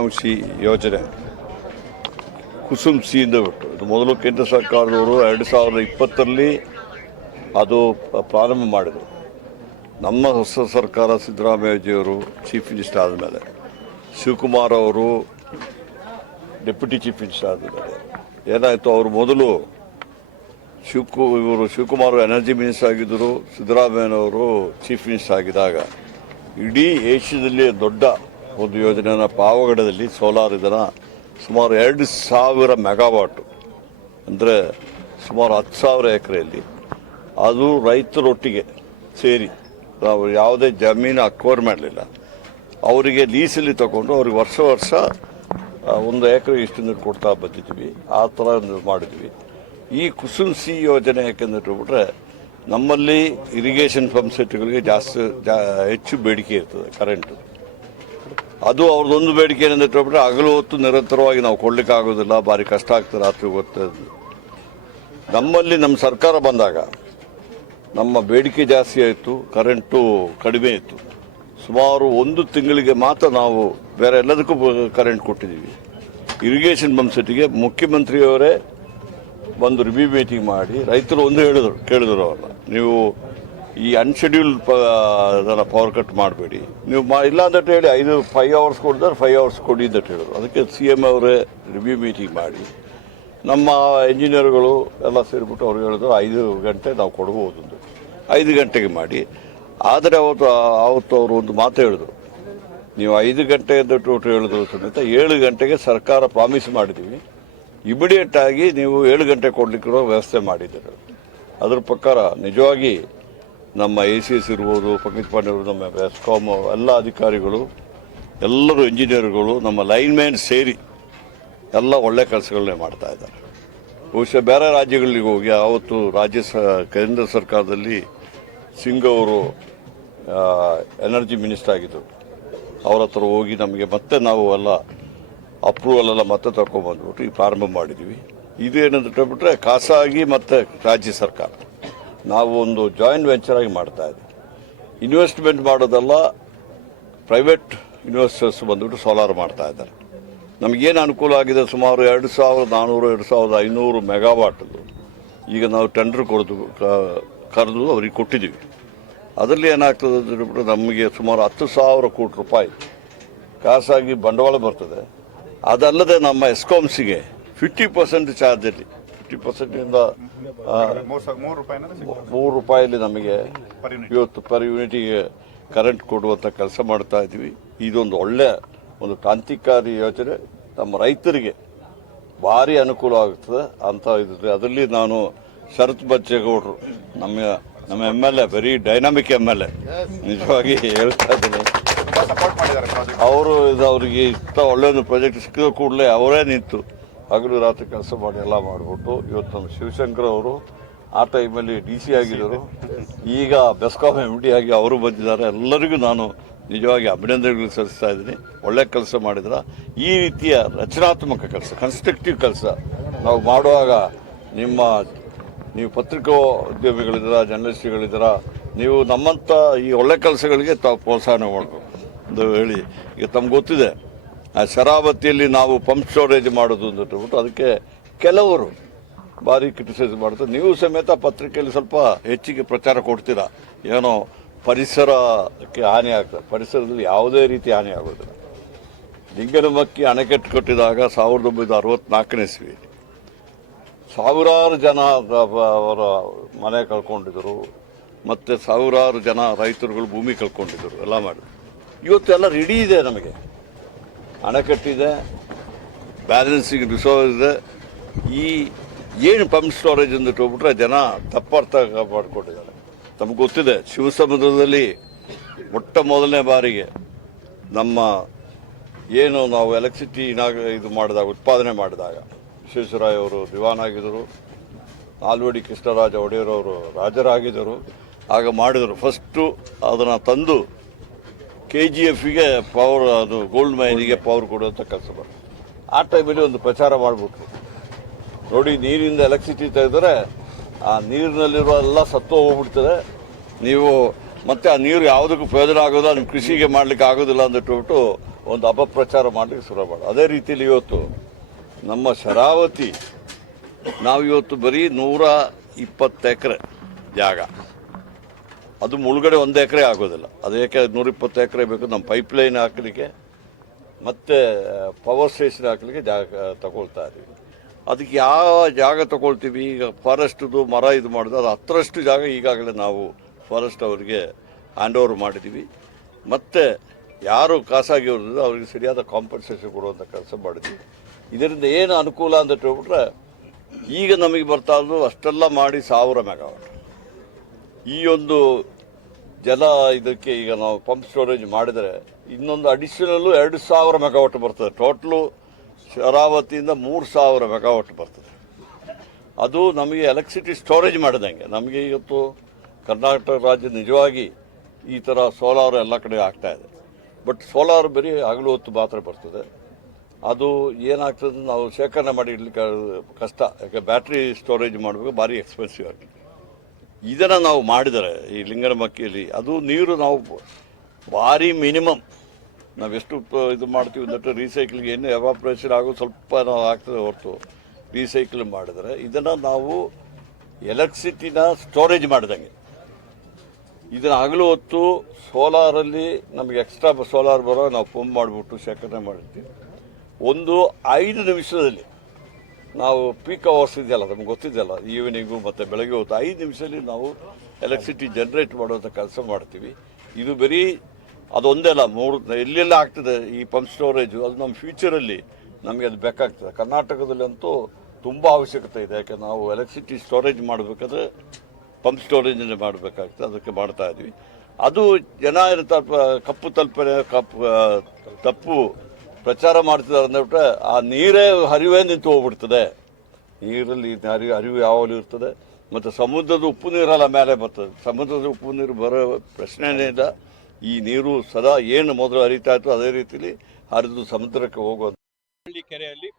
ಅಂಶಿ ಯೋಜನೆ. ಕುಸುಮ್ ಸಿಯಿಂದ ಬಿಟ್ಟು ಇದು ಮೊದಲು ಕೇಂದ್ರ ಸರ್ಕಾರದವರು ಎರಡು ಸಾವಿರದ ಇಪ್ಪತ್ತರಲ್ಲಿ ಅದು ಪ್ರಾರಂಭ ಮಾಡಿದರು. ನಮ್ಮ ಹೊಸ ಸರ್ಕಾರ ಸಿದ್ದರಾಮಯ್ಯಜಿಯವರು ಚೀಫ್ ಮಿನಿಸ್ಟರ್ ಆದಮೇಲೆ. ಶಿವಕುಮಾರ್ ಅವರು ಡೆಪ್ಯೂಟಿ ಚೀಫ್ ಮಿನಿಸ್ಟರ್ ಆದಮೇಲೆ. ಏನಾಯಿತು, ಅವರು ಮೊದಲು ಶಿವಕು, ಇವರು ಶಿವಕುಮಾರ್ ಎನರ್ಜಿ ಮಿನಿಸ್ಟರ್ ಆಗಿದ್ದರು ಸಿದ್ದರಾಮಯ್ಯನವರು ಚೀಫ್ ಮಿನಿಸ್ಟರ್ ಆಗಿದ್ದಾಗ. ಇಡೀ ಏಷ್ಯಾದಲ್ಲಿ ದೊಡ್ಡ ಒಂದು ಯೋಜನೆನ ಪಾವಗಡದಲ್ಲಿ ಸೋಲಾರ್ ಇದನ್ನು ಸುಮಾರು ಎರಡು ಸಾವಿರ ಮೆಗಾವಾಟು, ಅಂದರೆ ಸುಮಾರು ಹತ್ತು ಸಾವಿರ ಎಕರೆಯಲ್ಲಿ. ಅದು ರೈತರೊಟ್ಟಿಗೆ ಸೇರಿ, ನಾವು ಯಾವುದೇ ಜಮೀನು ಅಕ್ವೈರ್ ಮಾಡಲಿಲ್ಲ. ಅವರಿಗೆ ಲೀಸಲ್ಲಿ ತಗೊಂಡು ಅವ್ರಿಗೆ ವರ್ಷ ವರ್ಷ ಒಂದು ಎಕರೆ ಇಷ್ಟು ಕೊಡ್ತಾ ಬಂದಿದ್ವಿ ಆ ಥರ ಮಾಡಿದ್ವಿ ಈ ಕುಸುಮ್ ಸಿ ಯೋಜನೆ ಯಾಕೆಂದ್ರೆ ಬಿಟ್ರೆ ನಮ್ಮಲ್ಲಿ ಇರಿಗೇಷನ್ ಪಂಪ್ ಸೆಟ್ಗಳಿಗೆ ಜಾಸ್ತಿ, ಜಾ, ಹೆಚ್ಚು ಬೇಡಿಕೆ ಇರ್ತದೆ ಕರೆಂಟು. ಅದು ಅವ್ರದ್ದೊಂದು ಬೇಡಿಕೆ ಬಿಟ್ರೆ ಹಗಲು ಹೊತ್ತು ನಿರಂತರವಾಗಿ ನಾವು ಕೊಡ್ಲಿಕ್ಕೆ ಆಗೋದಿಲ್ಲ ಭಾರಿ ಕಷ್ಟ ಆಗ್ತದೆ ರಾತ್ರಿ ಹೊತ್ತು. ನಮ್ಮಲ್ಲಿ ನಮ್ಮ ಸರ್ಕಾರ ಬಂದಾಗ ನಮ್ಮ ಬೇಡಿಕೆ ಜಾಸ್ತಿ ಆಯಿತು ಕರೆಂಟು ಕಡಿಮೆ ಇತ್ತು ಸುಮಾರು ಒಂದು ತಿಂಗಳಿಗೆ ಮಾತ್ರ ನಾವು ಬೇರೆ ಎಲ್ಲದಕ್ಕೂ ಕರೆಂಟ್ ಕೊಟ್ಟಿದ್ದೀವಿ. ಇರಿಗೇಷನ್ ಪಂಪ್ ಸೆಟ್ಗೆ ಮುಖ್ಯಮಂತ್ರಿಯವರೇ ಬಂದು ರಿವ್ಯೂ ಮೀಟಿಂಗ್ ಮಾಡಿ ರೈತರು ಒಂದು ಹೇಳಿದ್ರು, ಕೇಳಿದ್ರು ಅವ್ರನ್ನ. ನೀವು ಈ ಅನ್ಶೆಡ್ಯೂಲ್ ಪವರ್ ಕಟ್ ಮಾಡಬೇಡಿ. ನೀವು ಇಲ್ಲ ಅಂತ ಹೇಳಿ, ಐದು ಫೈವ್ ಅವರ್ಸ್ ಕೊಡಿದ್ರೆ ಫೈವ್ ಅವರ್ಸ್ ಕೊಡಿ ಅಂತ ಹೇಳಿದ್ರು ಅದಕ್ಕೆ ಸಿ ಎಂ ಅವರೇ ರಿವ್ಯೂ ಮೀಟಿಂಗ್ ಮಾಡಿ. ನಮ್ಮ ಇಂಜಿನಿಯರ್ಗಳು ಎಲ್ಲ ಸೇರಿಬಿಟ್ಟು ಅವ್ರು ಹೇಳಿದ್ರು, ಐದು ಗಂಟೆ ನಾವು ಕೊಡ್ಬೋದು. ಐದು ಗಂಟೆಗೆ ಮಾಡಿ. ಆದರೆ ಅವತ್ತು ಅವತ್ತು ಅವರು ಒಂದು ಮಾತು ಹೇಳಿದ್ರು. ನೀವು ಐದು ಗಂಟೆ ಟೋಟಲ್ ಹೇಳಿದ್ರು ಸಮೇತ ಏಳು ಗಂಟೆಗೆ ಸರ್ಕಾರ ಪ್ರಾಮಿಸ್ ಮಾಡಿದ್ದೀವಿ ಇಮಿಡಿಯೇಟ್ ಆಗಿ ನೀವು ಏಳು ಗಂಟೆ ಕೊಡಲಿಕ್ಕಿರೋ ವ್ಯವಸ್ಥೆ ಮಾಡಿದ್ದೀರ. ಅದ್ರ ಪ್ರಕಾರ ನಿಜವಾಗಿ ನಮ್ಮ ಎ ಸಿ ಎಸ್ ಇರ್ಬೋದು, ಪಂಕಜ್ ಪಾಂಡೆ ಅವರು, ನಮ್ಮ ಎಸ್ಕಾಮ್ ಎಲ್ಲ ಅಧಿಕಾರಿಗಳು, ಎಲ್ಲರೂ ಇಂಜಿನಿಯರ್ಗಳು ನಮ್ಮ ಲೈನ್ ಮ್ಯಾನ್ ಸೇರಿ ಎಲ್ಲ ಒಳ್ಳೆ ಕೆಲಸಗಳನ್ನೇ ಮಾಡ್ತಾ ಇದ್ದಾರೆ. ಬಹುಶಃ ಬೇರೆ ರಾಜ್ಯಗಳಿಗೆ ಹೋಗಿ ಆವತ್ತು ರಾಜ್ಯ ಸ, ಕೇಂದ್ರ ಸರ್ಕಾರದಲ್ಲಿ ಸಿಂಗ್ ಅವರು ಎನರ್ಜಿ ಮಿನಿಸ್ಟರ್ ಆಗಿದ್ದರು ಅವ್ರ ಹತ್ರ ಹೋಗಿ ನಮಗೆ ಮತ್ತೆ ನಾವು ಎಲ್ಲ ಅಪ್ರೂವಲ್ ಎಲ್ಲ ಮತ್ತೆ ತಗೊಂಡ್ಬಂದ್ಬಿಟ್ಟು ಈ ಪ್ರಾರಂಭ ಮಾಡಿದ್ವಿ. ಇದು ಏನಂತ ಬಿಟ್ಟರೆ ಖಾಸಗಿ ಮತ್ತು ರಾಜ್ಯ ಸರ್ಕಾರ. ನಾವು ಒಂದು ಜಾಯಿಂಟ್ ವೆಂಚರ್ ಆಗಿ ಮಾಡ್ತಾ ಇದ್ದೀವಿ. ಇನ್ವೆಸ್ಟ್ಮೆಂಟ್ ಮಾಡೋದೆಲ್ಲ ಪ್ರೈವೇಟ್ ಇನ್ವೆಸ್ಟರ್ಸ್ ಬಂದ್ಬಿಟ್ಟು ಸೋಲಾರ್ ಮಾಡ್ತಾ ಇದ್ದಾರೆ. ನಮಗೇನು ಅನುಕೂಲ ಆಗಿದೆ? ಸುಮಾರು ಎರಡು ಸಾವಿರದ ನಾನ್ನೂರು ಎರಡು ಸಾವಿರದ ಐನೂರು ಮೆಗಾವಾಟ್ದು ಈಗ ನಾವು ಟೆಂಡರ್ ಕೊಡ್ದು ಕರೆದು ಅವ್ರಿಗೆ ಕೊಟ್ಟಿದ್ದೀವಿ. ಅದರಲ್ಲಿ ಏನಾಗ್ತದೆ ಅಂತ ನಮಗೆ ಸುಮಾರು ಹತ್ತು ಸಾವಿರ ಕೋಟಿ ರೂಪಾಯಿ ಖಾಸಾಗಿ ಬಂಡವಾಳ ಬರ್ತದೆ. ಅದಲ್ಲದೆ ನಮ್ಮ ಎಸ್ಕಾಮ್ಸಿಗೆ ಫಿಫ್ಟಿ ಪರ್ಸೆಂಟ್ ಚಾರ್ಜಲ್ಲಿ ಫಿಫ್ಟಿ ಪರ್ಸೆಂಟಿಂದ ಮೂರು ರೂಪಾಯಲ್ಲಿ ನಮಗೆ ಇವತ್ತು ಪರ್ ಯೂನಿಟಿಗೆ ಕರೆಂಟ್ ಕೊಡುವಂಥ ಕೆಲಸ ಮಾಡ್ತಾ ಇದ್ದೀವಿ. ಇದೊಂದು ಒಳ್ಳೆ ಒಂದು ಕ್ರಾಂತಿಕಾರಿ ಯೋಜನೆ ನಮ್ಮ ರೈತರಿಗೆ ಭಾರಿ ಅನುಕೂಲ ಆಗುತ್ತದೆ. ಅಂತ ಇದ್ರೆ ಅದರಲ್ಲಿ ನಾನು ಶರತ್ ಬಚ್ಚೇಗೌಡರು ನಮ್ಮ ನಮ್ಮ M L A very dynamic M L A ನಿಜವಾಗಿ ಹೇಳ್ತಾ ಇದ್ದೀನಿ. ಅವರು ಇದು ಅವರಿಗೆ ಇಷ್ಟ ಒಳ್ಳೆಯ ಒಂದು ಪ್ರಾಜೆಕ್ಟ್ ಸಿಕ್ಕಿದ ಕೂಡಲೇ ಅವರೇ ನಿಂತು ಹಗಲು ರಾತ್ರಿ ಕೆಲಸ ಮಾಡಿ ಎಲ್ಲ ಮಾಡಿಬಿಟ್ಟು ಇವತ್ತು ನಮ್ಮ ಶಿವಶಂಕರ್ ಅವರು ಆ ಟೈಮಲ್ಲಿ ಡಿ ಸಿ ಆಗಿದ್ದರು. ಈಗ ಬೆಸ್ಕಾಂ ಎಂ ಡಿ ಆಗಿ ಅವರು ಬಂದಿದ್ದಾರೆ. ಎಲ್ಲರಿಗೂ ನಾನು ನಿಜವಾಗಿ ಅಭಿನಂದನೆಗಳು ಸಲ್ಲಿಸ್ತಾ ಇದ್ದೀನಿ. ಒಳ್ಳೆ ಕೆಲಸ ಮಾಡಿದ್ರ. ಈ ರೀತಿಯ ರಚನಾತ್ಮಕ ಕೆಲಸ ಕನ್ಸ್ಟ್ರಕ್ಟಿವ್ ಕೆಲಸ ನಾವು ಮಾಡುವಾಗ ನಿಮ್ಮ ನೀವು ಪತ್ರಿಕೋದ್ಯಮಿಗಳಿದ್ದೀರಾ, ಜರ್ನಲಿಸ್ಟ್ಗಳಿದ್ದೀರಾ, ನೀವು ನಮ್ಮಂಥ ಈ ಒಳ್ಳೆ ಕೆಲಸಗಳಿಗೆ ತಾವು ಪ್ರೋತ್ಸಾಹ ಮಾಡಬೇಕು. ಅಂತ ಹೇಳಿ, ಈಗ ತಮ್ಗೆ ಗೊತ್ತಿದೆ ಶರಾವತಿಯಲ್ಲಿ ನಾವು ಪಂಪ್ ಸ್ಟೋರೇಜ್ ಮಾಡೋದು ಅಂತ ಹೇಳ್ಬಿಟ್ಟು ಅದಕ್ಕೆ ಕೆಲವರು ಭಾರಿ ಕ್ರಿಟಿಸೈಸ್ ಮಾಡ್ತಾರೆ ನೀವು ಸಮೇತ ಪತ್ರಿಕೆಯಲ್ಲಿ ಸ್ವಲ್ಪ ಹೆಚ್ಚಿಗೆ ಪ್ರಚಾರ ಕೊಡ್ತೀರಾ? ಏನೋ ಪರಿಸರಕ್ಕೆ ಹಾನಿ ಆಗ್ತದೆ ಪರಿಸರದಲ್ಲಿ ಯಾವುದೇ ರೀತಿ ಹಾನಿ ಆಗೋದಿಲ್ಲ. ಲಿಂಗನಮಕ್ಕಿ ಅಣೆಕಟ್ಟು ಕಟ್ಟಿದಾಗ ಸಾವಿರದ ಒಂಬೈನೂರ ಅರವತ್ನಾಲ್ಕನೇ ಇಸ್ವಿ ಸಾವಿರಾರು ಜನ ಅವರ ಮನೆ ಕಳ್ಕೊಂಡಿದ್ದರು. ಮತ್ತು ಸಾವಿರಾರು ಜನ ರೈತರುಗಳು ಭೂಮಿ ಕಳ್ಕೊಂಡಿದ್ದರು. ಎಲ್ಲ ಮಾಡಿದ್ರು. ಇವತ್ತೆಲ್ಲ ರೆಡಿ ಇದೆ ನಮಗೆ. ಅಣೆಕಟ್ಟಿದೆ ಬ್ಯಾಲೆನ್ಸಿಂಗ್ ರಿಸೋರ್ಸ್ ಇದೆ ಈ ಏನು ಪಂಪ್ ಸ್ಟೋರೇಜ್ ಅಂತ ಹೋಗ್ಬಿಟ್ರೆ ಜನ ತಪ್ಪರ್ಥ ಮಾಡಿಕೊಂಡಿದ್ದಾರೆ ತಮಗೆ ಗೊತ್ತಿದೆ, ಶಿವಸಮುದ್ರದಲ್ಲಿ ಮೊಟ್ಟ ಮೊದಲನೇ ಬಾರಿಗೆ ನಮ್ಮ ಏನು ನಾವು ಎಲೆಕ್ಟ್ರಿಸಿಟಿ ಇದು ಮಾಡಿದಾಗ, ಉತ್ಪಾದನೆ ಮಾಡಿದಾಗ ವಿಶ್ವೇಶ್ವರಾಯ ಅವರು ದಿವಾನ್ ಆಗಿದ್ದರು, ಆಲ್ವಡಿ ಕೃಷ್ಣರಾಜ ಒಡೆಯರವರು ರಾಜರಾಗಿದ್ದರು. ಆಗ ಮಾಡಿದರು ಫಸ್ಟು ಅದನ್ನು ತಂದು ಕೆ ಜಿ ಎಫ್ಗೆ ಪವರ್ ಅದು ಗೋಲ್ಡ್ ಮೈನಿಗೆ ಪವರ್ ಕೊಡುವಂಥ ಕೆಲಸ ಬರ್ತದೆ. ಆ ಟೈಮಲ್ಲಿ ಒಂದು ಪ್ರಚಾರ ಮಾಡಿಬಿಟ್ರು ನೋಡಿ, ನೀರಿಂದ ಎಲೆಕ್ಟ್ರಿಸಿಟಿ ತೆಗೆದರೆ ಆ ನೀರಿನಲ್ಲಿರುವ ಎಲ್ಲ ಸತ್ತು ಹೋಗ್ಬಿಡ್ತದೆ. ನೀವು ಮತ್ತೆ ಆ ನೀರು ಯಾವುದಕ್ಕೂ ಪ್ರಯೋಜನ ಆಗೋದಿಲ್ಲ ನಿಮ್ಮ ಕೃಷಿಗೆ ಮಾಡ್ಲಿಕ್ಕೆ ಆಗೋದಿಲ್ಲ ಅಂತ ಹೇಳ್ಬಿಟ್ಟು ಒಂದು ಅಪಪ್ರಚಾರ ಮಾಡಲಿಕ್ಕೆ ಶುರು ಮಾಡಿ. ಅದೇ ರೀತಿಯಲ್ಲಿ ಇವತ್ತು ನಮ್ಮ ಶರಾವತಿ ನಾವು ಇವತ್ತು ಬರೀ ನೂರ ಇಪ್ಪತ್ತು ಎಕರೆ ಜಾಗ. ಅದು ಮುಳುಗಡೆ ಒಂದು ಎಕರೆ ಆಗೋದಿಲ್ಲ. ಅದು ಏಕೆ ನೂರಿಪ್ಪತ್ತು ಎಕರೆ ಬೇಕು? ನಮ್ಮ ಪೈಪ್ಲೈನ್ ಹಾಕಲಿಕ್ಕೆ ಮತ್ತು ಪವರ್ ಸ್ಟೇಷನ್ ಹಾಕಲಿಕ್ಕೆ ಜಾಗ ತಗೊಳ್ತಾ ಇದ್ದೀವಿ. ಅದಕ್ಕೆ ಯಾವ ಜಾಗ ತಗೊಳ್ತೀವಿ? ಈಗ ಫಾರೆಸ್ಟ್ದು ಮರ ಇದು ಮಾಡೋದು, ಅದು ಹತ್ತರಷ್ಟು ಜಾಗ ಈಗಾಗಲೇ ನಾವು ಫಾರೆಸ್ಟ್ ಅವರಿಗೆ ಹ್ಯಾಂಡ್ ಓವರ್ ಮಾಡಿದ್ದೀವಿ. ಮತ್ತು ಯಾರು ಖಾಸಗಿ ಇರೋದು ಅವರಿಗೆ ಸರಿಯಾದ ಕಾಂಪನ್ಸೇಷನ್ ಕೊಡುವಂಥ ಕೆಲಸ ಮಾಡಿದ್ವಿ ಇದರಿಂದ ಏನು ಅನುಕೂಲ ಅಂತ ಹೇಳ್ಬಿಟ್ರೆ, ಈಗ ನಮಗೆ ಬರ್ತಾ ಇರೋದು ಅಷ್ಟೆಲ್ಲ ಮಾಡಿ ಸಾವಿರ ಮೆಗಾವಾಟ್ ಈ ಒಂದು ಜಲ ಇದಕ್ಕೆ ಈಗ ನಾವು ಪಂಪ್ ಸ್ಟೋರೇಜ್ ಮಾಡಿದರೆ ಇನ್ನೊಂದು ಅಡಿಷನಲ್ಲು ಎರಡು ಸಾವಿರ ಮೆಗಾವಟ್ ಬರ್ತದೆ. ಟೋಟ್ಲು ಶರಾವತಿಯಿಂದ ಮೂರು ಸಾವಿರ ಮೆಗಾವಾಟ್ ಬರ್ತದೆ. ಅದು ನಮಗೆ ಎಲೆಕ್ಟ್ರಿಸಿಟಿ ಸ್ಟೋರೇಜ್ ಮಾಡಿದಂಗೆ. ನಮಗೆ ಇವತ್ತು ಕರ್ನಾಟಕ ರಾಜ್ಯ ನಿಜವಾಗಿ ಈ ಥರ ಸೋಲಾರ್ ಎಲ್ಲ ಕಡೆ ಆಗ್ತಾ ಇದೆ. ಬಟ್ ಸೋಲಾರ್ ಬರೀ ಹಗಲು ಹೊತ್ತು ಮಾತ್ರ ಬರ್ತದೆ. ಅದು ಏನಾಗ್ತದೆ ನಾವು ಶೇಖರಣೆ ಮಾಡಿ ಇಡ್ಲಿಕ್ಕೆ ಕಷ್ಟ. ಯಾಕೆ ಬ್ಯಾಟ್ರಿ ಸ್ಟೋರೇಜ್ ಮಾಡಬೇಕು ಭಾರಿ ಎಕ್ಸ್ಪೆನ್ಸಿವ್ ಆಗಿ ಇದನ್ನು ನಾವು ಮಾಡಿದರೆ, ಈ ಲಿಂಗನಮಕ್ಕಿಯಲ್ಲಿ ಅದು ನೀರು ನಾವು ಭಾರಿ ಮಿನಿಮಮ್. ನಾವೆಷ್ಟು ಇದು ಮಾಡ್ತೀವಿ ಅಂದರೆ ರೀಸೈಕ್ಲಿಂಗ್ ಏನು ಎವಾಪ್ರೇಷನ್ ಆಗೋ ಸ್ವಲ್ಪ ನಾವು ಆಗ್ತದೆ ಹೊರತು. ರೀಸೈಕಲ್ ಮಾಡಿದರೆ ಇದನ್ನು ನಾವು ಎಲೆಕ್ಟ್ರಿಸಿಟಿನ ಸ್ಟೋರೇಜ್ ಮಾಡಿದಂಗೆ. ಇದನ್ನು ಹಗಲು ಹೊತ್ತು ಸೋಲಾರಲ್ಲಿ ನಮಗೆ ಎಕ್ಸ್ಟ್ರಾ ಸೋಲಾರ್ ಬರೋ ನಾವು ಪಂಪ್ ಮಾಡಿಬಿಟ್ಟು ಶೇಖರಣೆ ಮಾಡಿರ್ತೀವಿ. ಒಂದು ಐದು ನಿಮಿಷದಲ್ಲಿ. ನಾವು ಪೀಕ್ ಅವರ್ಸ್ ಇದೆಯಲ್ಲ, ನಮ್ಗೆ ಗೊತ್ತಿದೆಯಲ್ಲ ಈವ್ನಿಂಗು ಮತ್ತು ಬೆಳಗ್ಗೆ ಹೊತ್ತು ಐದು ನಿಮಿಷದಲ್ಲಿ ನಾವು ಎಲೆಕ್ಟ್ರಿಸಿಟಿ ಜನ್ರೇಟ್ ಮಾಡುವಂಥ ಕೆಲಸ ಮಾಡ್ತೀವಿ. ಇದು ಬರೀ ಅದೊಂದೆಲ್ಲ ಮೂರು ಎಲ್ಲೆಲ್ಲ ಆಗ್ತದೆ ಈ ಪಂಪ್ ಸ್ಟೋರೇಜು ಅದು ನಮ್ಮ ಫ್ಯೂಚರಲ್ಲಿ ನಮಗೆ ಅದು ಬೇಕಾಗ್ತದೆ. ಕರ್ನಾಟಕದಲ್ಲಂತೂ ತುಂಬ ಅವಶ್ಯಕತೆ ಇದೆ, ಯಾಕೆ ನಾವು ಎಲೆಕ್ಟ್ರಿಸಿಟಿ ಸ್ಟೋರೇಜ್ ಮಾಡಬೇಕಾದ್ರೆ ಪಂಪ್ ಸ್ಟೋರೇಜನ್ನೇ ಮಾಡಬೇಕಾಗ್ತದೆ, ಅದಕ್ಕೆ ಮಾಡ್ತಾ ಇದ್ವಿ. ಅದು ಜನ ತಪ್ಪ ಕಪ್ಪು ತಲುಪನೆ ಕಪ್ಪು ತಪ್ಪು ಪ್ರಚಾರ ಮಾಡ್ತಿದ್ದಾರೆ ಅಂದ್ಬಿಟ್ರೆ ಆ ನೀರೇ ಹರಿವೇ ನಿಂತು ಹೋಗ್ಬಿಡ್ತದೆ. ನೀರಲ್ಲಿ ಹರಿವು ಹರಿವು ಯಾವಾಗಲೂ ಇರ್ತದೆ. ಮತ್ತು ಸಮುದ್ರದ ಉಪ್ಪು ನೀರೆಲ್ಲ ಮೇಲೆ ಬರ್ತದೆ. ಸಮುದ್ರದ ಉಪ್ಪು ನೀರು ಬರೋ ಪ್ರಶ್ನೆನೇ ಇಲ್ಲ ಈ ನೀರು ಸದಾ ಏನು ಮೊದಲು ಹರಿತಾ ಇತ್ತು ಅದೇ ರೀತಿಲಿ ಹರಿದು ಸಮುದ್ರಕ್ಕೆ ಹೋಗುವಂಥ ಹಳ್ಳಿ ಕೆರೆಯಲ್ಲಿ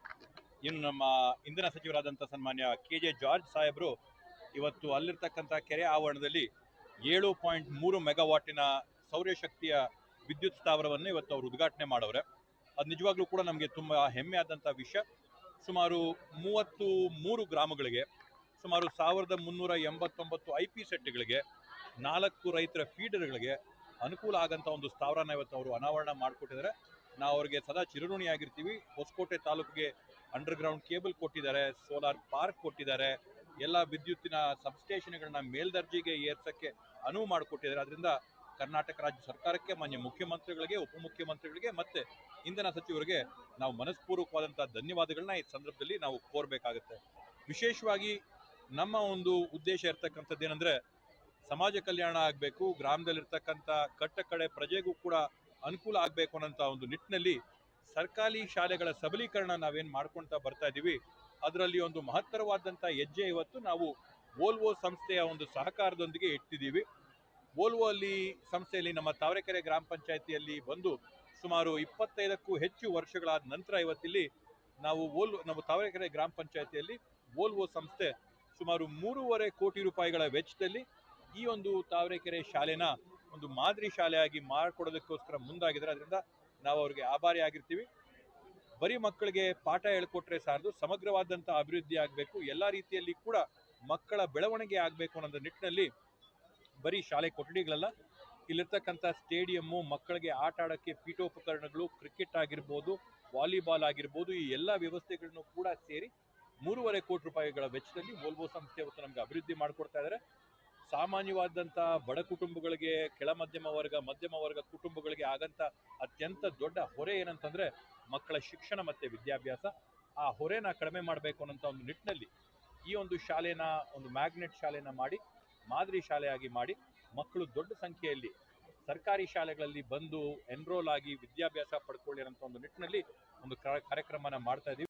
ಇನ್ನು ನಮ್ಮ ಇಂಧನ ಸಚಿವರಾದಂಥ ಸನ್ಮಾನ್ಯ ಕೆ ಜೆ ಜಾರ್ಜ್ ಸಾಹೇಬರು ಇವತ್ತು ಅಲ್ಲಿರ್ತಕ್ಕಂಥ ಕೆರೆ ಆವರಣದಲ್ಲಿ ಏಳು ಪಾಯಿಂಟ್ ಮೂರು ಮೆಗಾವಾಟಿನ ಸೌರ್ಯಶಕ್ತಿಯ ವಿದ್ಯುತ್ ಸ್ಥಾವರವನ್ನು ಇವತ್ತು ಅವರು ಉದ್ಘಾಟನೆ ಮಾಡವ್ರೆ ಅದು ನಿಜವಾಗ್ಲೂ ಕೂಡ ನಮಗೆ ತುಂಬ ಹೆಮ್ಮೆ ಆದಂಥ ವಿಷಯ. ಸುಮಾರು ಮೂವತ್ತು ಮೂರು ಗ್ರಾಮಗಳಿಗೆ, ಸುಮಾರು ಸಾವಿರದ ಮುನ್ನೂರ ಎಂಬತ್ತೊಂಬತ್ತು ಐ ಪಿ ಸೆಟ್ಗಳಿಗೆ ನಾಲ್ಕು ರೈತರ ಫೀಡರ್ಗಳಿಗೆ ಅನುಕೂಲ ಆಗಂತ ಒಂದು ಸ್ಥಾವರನ ಇವತ್ತು ಅವರು ಅನಾವರಣ ಮಾಡಿಕೊಟ್ಟಿದ್ದಾರೆ. ನಾವು ಅವರಿಗೆ ಸದಾ ಚಿರಋಣಿಯಾಗಿರ್ತೀವಿ. ಹೊಸಕೋಟೆ ತಾಲೂಕಿಗೆ ಅಂಡರ್ ಗ್ರೌಂಡ್ ಕೇಬಲ್ ಕೊಟ್ಟಿದ್ದಾರೆ, ಸೋಲಾರ್ ಪಾರ್ಕ್ ಕೊಟ್ಟಿದ್ದಾರೆ. ಎಲ್ಲ ವಿದ್ಯುತ್ತಿನ ಸಬ್ಸ್ಟೇಷನ್ಗಳನ್ನ ಮೇಲ್ದರ್ಜೆಗೆ ಏರ್ಸೋಕ್ಕೆ ಅನುವು ಮಾಡಿಕೊಟ್ಟಿದ್ದಾರೆ. ಅದರಿಂದ ಕರ್ನಾಟಕ ರಾಜ್ಯ ಸರ್ಕಾರಕ್ಕೆ, ಮಾನ್ಯ ಮುಖ್ಯಮಂತ್ರಿಗಳಿಗೆ, ಉಪಮುಖ್ಯಮಂತ್ರಿಗಳಿಗೆ ಮತ್ತೆ ಇಂಧನ ಸಚಿವರಿಗೆ ನಾವು ಮನಸ್ಪೂರ್ವಕವಾದಂತಹ ಧನ್ಯವಾದಗಳನ್ನ ಈ ಸಂದರ್ಭದಲ್ಲಿ ನಾವು ಕೋರಬೇಕಾಗುತ್ತೆ. ವಿಶೇಷವಾಗಿ ನಮ್ಮ ಒಂದು ಉದ್ದೇಶ ಇರ್ತಕ್ಕಂಥದ್ದು ಏನಂದ್ರೆ ಸಮಾಜ ಕಲ್ಯಾಣ ಆಗಬೇಕು, ಗ್ರಾಮದಲ್ಲಿರ್ತಕ್ಕಂಥ ಕಟ್ಟ ಕಡೆ ಪ್ರಜೆಗೂ ಕೂಡ ಅನುಕೂಲ ಆಗಬೇಕು ಅನ್ನೋಂಥ ಒಂದು ನಿಟ್ಟಿನಲ್ಲಿ ಸರ್ಕಾರಿ ಶಾಲೆಗಳ ಸಬಲೀಕರಣ ನಾವೇನು ಮಾಡ್ಕೊಳ್ತಾ ಬರ್ತಾ ಇದ್ದೀವಿ ಅದರಲ್ಲಿ ಒಂದು ಮಹತ್ತರವಾದಂಥ ಹೆಜ್ಜೆ ಇವತ್ತು ನಾವು ಓಲ್ವೋ ಸಂಸ್ಥೆಯ ಒಂದು ಸಹಕಾರದೊಂದಿಗೆ ಇಟ್ಟಿದ್ದೀವಿ. ಓಲ್ವೋ ಅಲ್ಲಿ ಸಂಸ್ಥೆಯಲ್ಲಿ ನಮ್ಮ ತಾವರೆಕೆರೆ ಗ್ರಾಮ ಪಂಚಾಯಿತಿಯಲ್ಲಿ ಬಂದು ಸುಮಾರು ಇಪ್ಪತ್ತೈದಕ್ಕೂ ಹೆಚ್ಚು ವರ್ಷಗಳಾದ ನಂತರ ಇವತ್ತಿಲ್ಲಿ ನಾವು ಓಲ್, ನಮ್ಮ ತಾವರೆಕೆರೆ ಗ್ರಾಮ ಪಂಚಾಯಿತಿಯಲ್ಲಿ ವೋಲ್ವೋ ಸಂಸ್ಥೆ ಸುಮಾರು ಮೂರುವರೆ ಕೋಟಿ ರೂಪಾಯಿಗಳ ವೆಚ್ಚದಲ್ಲಿ ಈ ಒಂದು ತಾವರೆಕೆರೆ ಶಾಲೆನ ಒಂದು ಮಾದರಿ ಶಾಲೆಯಾಗಿ ಮಾಡಿಕೊಡೋದಕ್ಕೋಸ್ಕರ ಮುಂದಾಗಿದ್ದಾರೆ. ಅದರಿಂದ ನಾವು ಅವ್ರಿಗೆ ಆಭಾರಿ ಆಗಿರ್ತೀವಿ. ಬರೀ ಮಕ್ಕಳಿಗೆ ಪಾಠ ಹೇಳ್ಕೊಟ್ರೆ ಸಾರದು ಸಮಗ್ರವಾದಂಥ ಅಭಿವೃದ್ಧಿ ಆಗಬೇಕು, ಎಲ್ಲ ರೀತಿಯಲ್ಲಿ ಕೂಡ ಮಕ್ಕಳ ಬೆಳವಣಿಗೆ ಆಗಬೇಕು ಅನ್ನೋ ನಿಟ್ಟಿನಲ್ಲಿ ಬರೀ ಶಾಲೆ ಕೊಠಡಿಗಳಲ್ಲ, ಇಲ್ಲಿರ್ತಕ್ಕಂಥ ಸ್ಟೇಡಿಯಮ್ಮು, ಮಕ್ಕಳಿಗೆ ಆಟ ಆಡೋಕ್ಕೆ ಪೀಠೋಪಕರಣಗಳು, ಕ್ರಿಕೆಟ್ ಆಗಿರ್ಬೋದು, ವಾಲಿಬಾಲ್ ಆಗಿರ್ಬೋದು, ಈ ಎಲ್ಲ ವ್ಯವಸ್ಥೆಗಳನ್ನು ಕೂಡ ಸೇರಿ ಮೂರುವರೆ ಕೋಟಿ ರೂಪಾಯಿಗಳ ವೆಚ್ಚದಲ್ಲಿ ವೋಲ್ವೋ ಸಂಸ್ಥೆ ಇವತ್ತು ನಮಗೆ ಅಭಿವೃದ್ಧಿ ಮಾಡಿಕೊಡ್ತಾ ಇದ್ದಾರೆ ಸಾಮಾನ್ಯವಾದಂಥ ಬಡ ಕುಟುಂಬಗಳಿಗೆ, ಕೆಳ ಮಧ್ಯಮ ವರ್ಗ ಮಧ್ಯಮ ವರ್ಗ ಕುಟುಂಬಗಳಿಗೆ ಆಗಂತ ಅತ್ಯಂತ ದೊಡ್ಡ ಹೊರೆ ಏನಂತಂದ್ರೆ ಮಕ್ಕಳ ಶಿಕ್ಷಣ ಮತ್ತೆ ವಿದ್ಯಾಭ್ಯಾಸ. ಆ ಹೊರೆನ ಕಡಿಮೆ ಮಾಡಬೇಕು ಅನ್ನೋಂಥ ಒಂದು ನಿಟ್ಟಿನಲ್ಲಿ ಈ ಒಂದು ಶಾಲೆನ, ಒಂದು ಮ್ಯಾಗ್ನೆಟ್ ಶಾಲೆನ ಮಾಡಿ ಮಾದರಿ ಶಾಲೆಯಾಗಿ ಮಾಡಿ ಮಕ್ಕಳು ದೊಡ್ಡ ಸಂಖ್ಯೆಯಲ್ಲಿ ಸರ್ಕಾರಿ ಶಾಲೆಗಳಲ್ಲಿ ಬಂದು ಎನ್ರೋಲ್ ಆಗಿ ವಿದ್ಯಾಭ್ಯಾಸ ಪಡ್ಕೊಳ್ಳಿ ಅನ್ನೋ ಒಂದು ನಿಟ್ಟಿನಲ್ಲಿ ಒಂದು ಕಾರ್ಯಕ್ರಮನ ಮಾಡ್ತಾ ಇದ್ದೀವಿ.